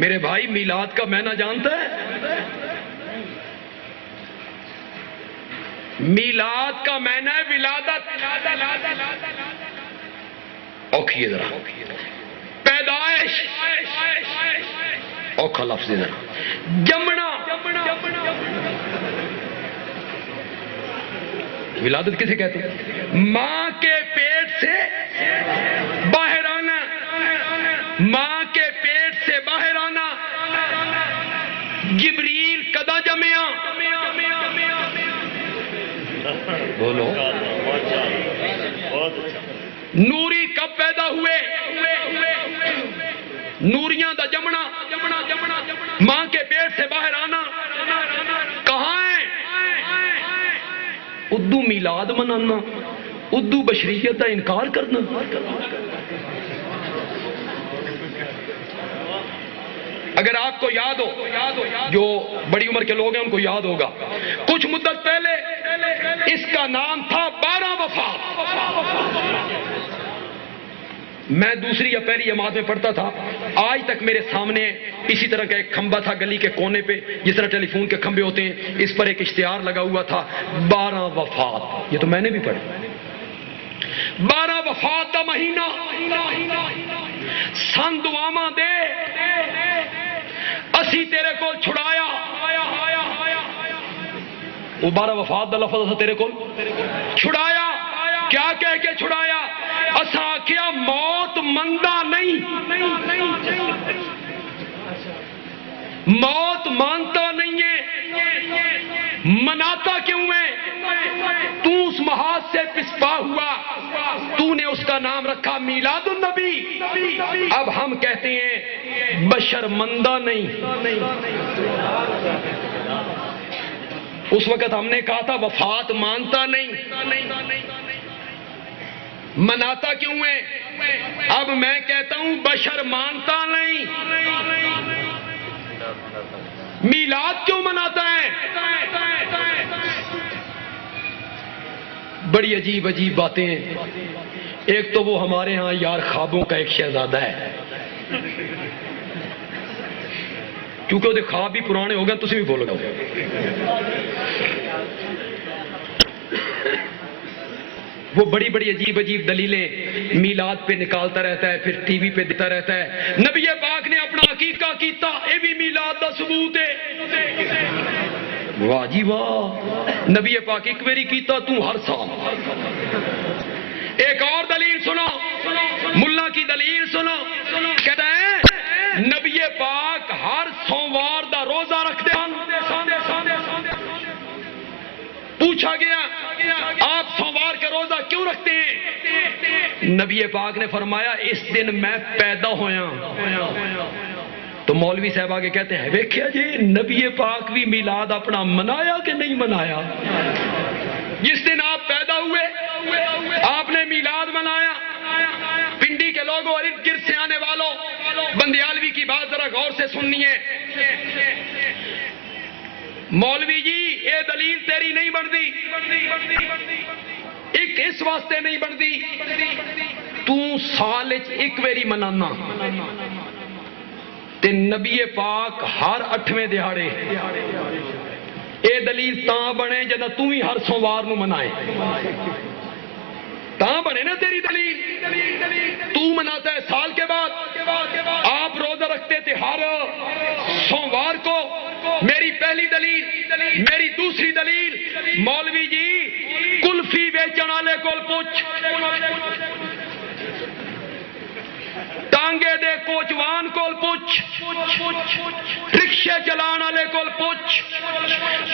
میرے بھائی میلاد کا معنی جانتا ہے؟ میلاد کا معنی ہے ولادت. اوکھیے ذرا پیدائش، اوکھا لفظ ذرا جمنا. ولادت کسے کہتے ہیں؟ ماں کے پیٹ سے باہر آنا، ماں کے پیٹ سے باہر آنا. جبریل کدا جمیا؟ بولو. نوری کب پیدا ہوئے؟ نوریاں دا جمنا، ماں کے پیٹ سے باہر آنا کہاں ہے؟ ادو میلاد منانا، ادو بشریت کا انکار کرنا. اگر آپ کو یاد ہو، جو بڑی عمر کے لوگ ہیں ان کو یاد ہوگا، کچھ مدت پہلے اس کا نام تھا 12 وفات. میں دوسری یا پہلی جماعت میں پڑھتا تھا، آج تک میرے سامنے اسی طرح کا ایک کھمبا تھا گلی کے کونے پہ، جس طرح ٹیلی فون کے کھمبے ہوتے ہیں، اس پر ایک اشتہار لگا ہوا تھا 12 وفات. یہ تو میں نے بھی پڑھا. 12 وفات کا مہینہ، سن دعاواں دے اسی تیرے کو چھڑایا. وہ 12 وفات دا لفظ اسا تیرے کو چھڑایا. کیا کہہ کے چھڑایا؟ اسا کیا موت مندہ نہیں، موت مانتا نہیں ہے. مناتا کیوں ہے؟ تو اس محاذ سے پسپا ہوا، تو نے اس کا نام رکھا میلاد النبی. اب ہم کہتے ہیں بشر مندہ نہیں. اس وقت ہم نے کہا تھا وفات مانتا نہیں، مناتا کیوں ہے؟ اب میں کہتا ہوں بشر مانتا نہیں، میلاد کیوں مناتا ہے؟ بڑی عجیب عجیب باتیں ہیں. ایک تو وہ ہمارے ہاں یار خوابوں کا ایک شہزادہ ہے، کیونکہ وہ خواب بھی پرانے ہو گئے، تسی بھی بولو گے. وہ بڑی بڑی عجیب عجیب دلیلیں میلاد پہ نکالتا رہتا ہے، پھر ٹی وی پہ دیتا رہتا ہے. نبی پاک نے اپنا عقیقہ کیتا، یہ بھی میلاد دا ثبوت ہے. واہ جی واہ، نبی پاک ایک ویری کیتا، تو ہر سال. ایک اور دلیل سنو، ملا کی دلیل سنو. کہتا ہے نبی پاک ہر سوموار دا روزہ رکھتے ہیں. پوچھا گیا آپ سوموار کا روزہ کیوں رکھتے ہیں؟ نبی پاک نے فرمایا اس دن میں پیدا ہویا. تو مولوی صاحب آگے کہتے ہیں ویکھیا جی نبی پاک بھی میلاد اپنا منایا کہ نہیں منایا؟ جس دن آپ پیدا ہوئے آپ نے میلاد منایا. پنڈی کے لوگوں اور ارد گرد سے آنے والوں، بندیالوی کی بات ذرا غور سے سننی ہے. مولوی جی یہ دلیل تیری نہیں بنتی، ایک اس واسطے نہیں بنتی تو سال ایک ویری منانا تے نبی پاک ہر 8ویں دہاڑے. اے دلیل تاں بنے جدہ تو ہی ہر سوموار نو منائے، تاں بنے نا تیری دلیل. تو مناتا ہے سال کے بعد، آپ روزہ رکھتے تھے ہر سوموار کو. میری پہلی دلیل. میری دوسری دلیل، مولوی جی کلفی بیچن والے کول پوچھ، ٹانگے دے کوچوان کول پوچھ، رکشے چلان والے کول پوچھ،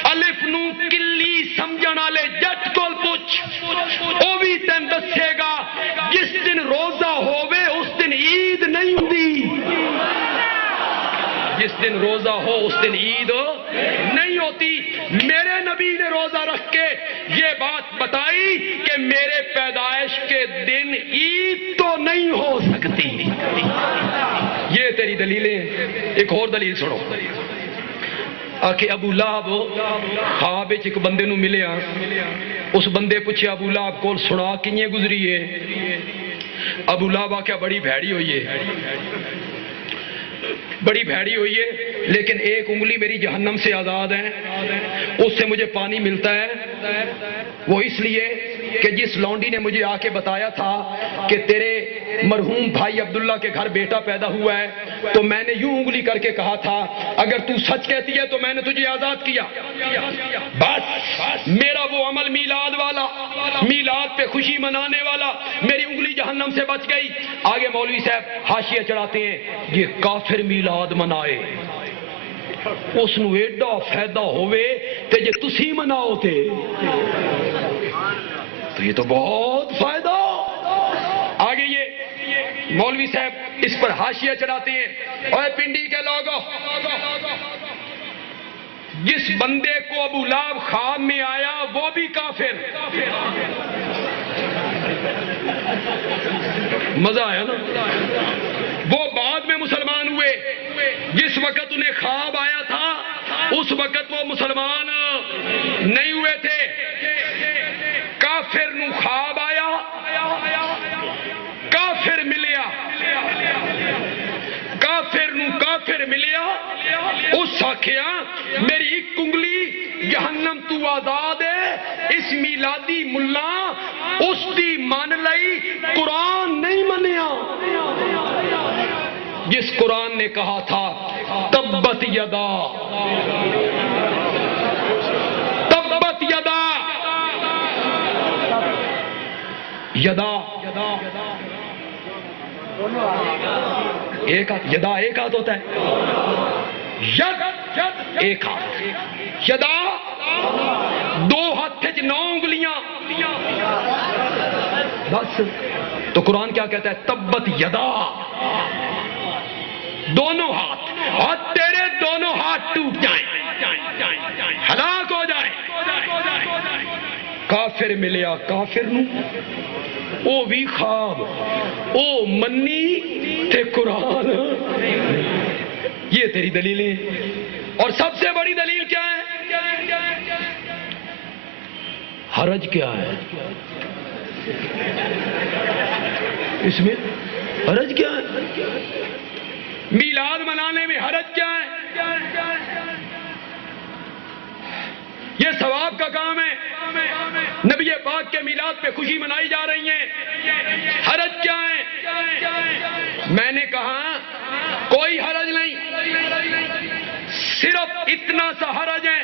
الف نو کلی سمجھن والے جٹ کول پوچھ. وہ بھی تین دسے گا جس دن روزہ ہووے اس دن عید نہیں ہوندی. جس دن روزہ ہو اس دن عید نہیں ہوتی. میرے نبی نے روزہ رکھ کے یہ بات بتائی کہ میرے پیدائش کے دن عید تو نہیں ہو سکتی. یہ تیری دلیلیں. ایک اور دلیل سنو. آکے ابو لہب خواب ایک بندے نو ملیا. اس بندے پوچھے ابو لہب کول سنا کیے گزری ہے؟ ابو لہب آکھیا بڑی بھیڑی ہوئی ہے. بڑی بھیڑی ہوئی ہے لیکن ایک انگلی میری جہنم سے آزاد ہے، اس سے مجھے پانی ملتا ہے، وہ اس لیے کہ جس لونڈی نے مجھے آ کے بتایا تھا کہ تیرے مرحوم بھائی عبداللہ کے گھر بیٹا پیدا ہوا ہے، تو میں نے یوں انگلی کر کے کہا تھا اگر تو سچ کہتی ہے تو میں نے تجھے آزاد کیا۔ بس میرا وہ عمل میلاد والا، میلاد پہ خوشی منانے والا، میری انگلی جہنم سے بچ گئی۔ آگے مولوی صاحب حاشیہ چڑھاتے ہیں یہ کافر میلاد منائے، اس نو ایڈا فائدہ ہوئے تے جے تسی مناؤ تے تو یہ تو بہت فائدہ۔ آگے یہ مولوی صاحب اس پر حاشیہ چڑھاتے ہیں، اے پنڈی کے لوگوں، جس بندے کو ابو لہب خواب میں آیا وہ بھی کافر۔ مزہ آیا نا؟ وہ بعد میں مسلمان ہوئے، جس وقت انہیں خواب آیا تھا اس وقت وہ مسلمان نہیں ہوئے تھے۔ کافر نو خواب آیا، کافر ملیا، کافر نو کافر ملیا، اس آکھیا میری ایک انگلی جہنم تو آزاد ہے، اس میلادی ملا اس دی مان لئی، قرآن نہیں منیا۔ جس قرآن نے کہا تھا تبت یدا، تبت یدا، یدا ایک ہاتھ، یدا ایک ہاتھ ہوتا ہے، ید ایک ہاتھ، یدا دو ہاتھ 9 انگلیاں، بس۔ تو قرآن کیا کہتا ہے؟ تبت یدا، دونوں ہاتھ، اور تیرے دونوں ہاتھ ٹوٹ جائیں، ہلاک ہو جائیں۔ کافر ملیا کافر نو، او بھی خواب، او منی تے قرآن۔ یہ تیری دلیلیں، اور سب سے بڑی دلیل کیا ہے؟ حرج کیا ہے اس میں؟ حرج کیا ہے؟ میلاد منانے میں حرج کیا ہے؟ یہ ثواب کا کام ہے، نبی پاک کے میلاد پہ خوشی منائی جا رہی ہے، حرج کیا ہے؟ میں نے کہا کوئی حرج نہیں، صرف اتنا سا حرج ہے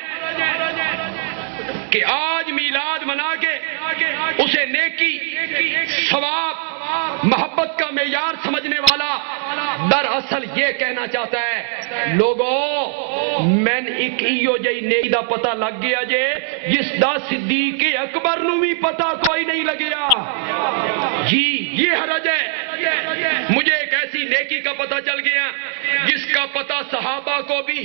کہ آج میلاد منا کے اسے نیکی، ثواب، محبت کا معیار سمجھنے والا دراصل یہ کہنا چاہتا ہے لوگوں میں ایک ایو جئی نیکی دا پتہ لگ گیا جے جس دا صدیق اکبر نو بھی پتہ کوئی نہیں لگیا۔ جی یہ حرج ہے، مجھے ایک ایسی نیکی کا پتہ چل گیا جس کا پتہ صحابہ کو بھی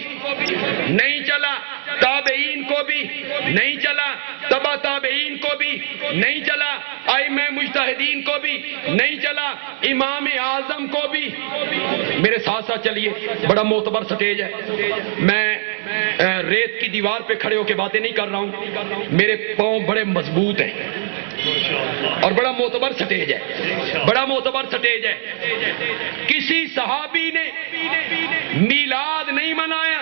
نہیں چلا، تابعین کو بھی نہیں چلا، تبع تابعین کو بھی نہیں چلا، ائمہ مجتہدین کو بھی نہیں چلا، امام اعظم کو بھی۔ میرے ساتھ ساتھ چلیے، بڑا معتبر سٹیج ہے، میں ریت کی دیوار پہ کھڑے ہو کے باتیں نہیں کر رہا ہوں، میرے پاؤں بڑے مضبوط ہیں اور بڑا معتبر سٹیج ہے، بڑا معتبر سٹیج ہے۔ کسی صحابی نے میلاد نہیں منایا،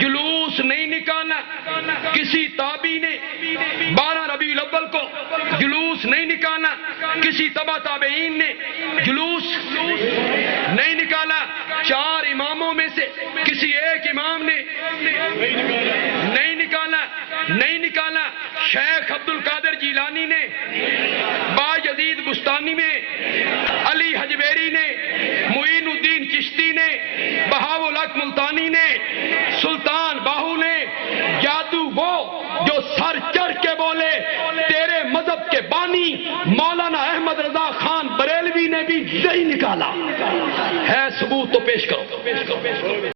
جلوس نہیں نکالا، کسی تابعی نے 12 ربیع الاول کو جلوس نہیں نکالا، کسی تبع تابعین نے جلوس نہیں نکالا، 4 اماموں میں سے کسی ایک امام نے نہیں نکالا، شیخ عبد القادر جیلانی نے، باجدید بستانی میں، علی حجویری نے، معین الدین چشتی نے، بہاؤالحق ملتانی نے، سلطان باہو نے، جادو وہ جو سر چڑھ کے بولے تیرے مذہب کے بانی مولانا احمد رضا خان بریلوی نے بھی نہیں نکالا ہے، ثبوت تو پیش کرو۔